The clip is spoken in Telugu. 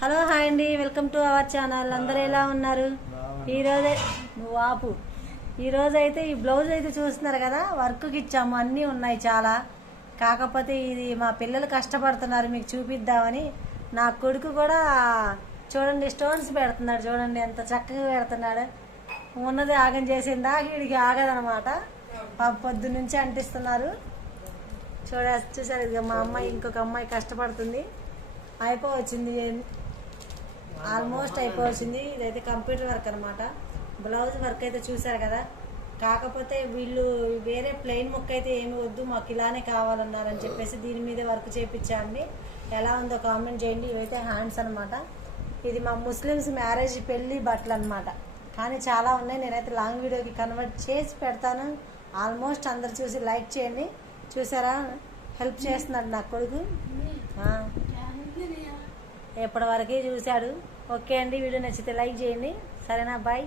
హలో హాయ్ అండి, వెల్కమ్ టు అవర్ ఛానల్. అందరూ ఎలా ఉన్నారు? ఈరోజే నువ్వు ఆపు. ఈరోజు అయితే ఈ బ్లౌజ్ అయితే చూస్తున్నారు కదా, వర్క్కి ఇచ్చాము. అన్నీ ఉన్నాయి చాలా. కాకపోతే ఇది మా పిల్లలు కష్టపడుతున్నారు, మీకు చూపిద్దామని. నా కొడుకు కూడా చూడండి స్టోన్స్ పెడుతున్నాడు. చూడండి ఎంత చక్కగా పెడుతున్నాడు. ఉన్నది ఆగం చేసిందా, వీడికి ఆగదనమాట. పొద్దు నుంచి అంటిస్తున్నారు. చూసారు ఇక మా అమ్మాయి, ఇంకొక అమ్మాయి కష్టపడుతుంది. అయిపోవచ్చింది, ఆల్మోస్ట్ అయిపోవచ్చింది. ఇదైతే కంప్యూటర్ వర్క్ అనమాట. బ్లౌజ్ వర్క్ అయితే చూసారు కదా. కాకపోతే వీళ్ళు వేరే ప్లెయిన్ ముక్క అయితే ఏమి వద్దు, మాకు ఇలానే కావాలన్నారని చెప్పేసి దీని మీద వర్క్ చేయించాండి. ఎలా ఉందో కామెంట్ చేయండి. ఇవైతే హ్యాండ్స్ అనమాట. ఇది మా ముస్లిమ్స్ మ్యారేజ్ పెళ్లి బట్టలు అనమాట. కానీ చాలా ఉన్నాయి. నేనైతే లాంగ్ వీడియోకి కన్వర్ట్ చేసి పెడతాను. ఆల్మోస్ట్ అందరు చూసి లైక్ చేయండి. చూసారా, హెల్ప్ చేస్తున్నాడు నా కొడుకు. ఎప్పటి వరకే చూశాడు. ఓకే అండి, వీడియో నచ్చితే లైక్ చేయండి. సరేనా, బాయ్.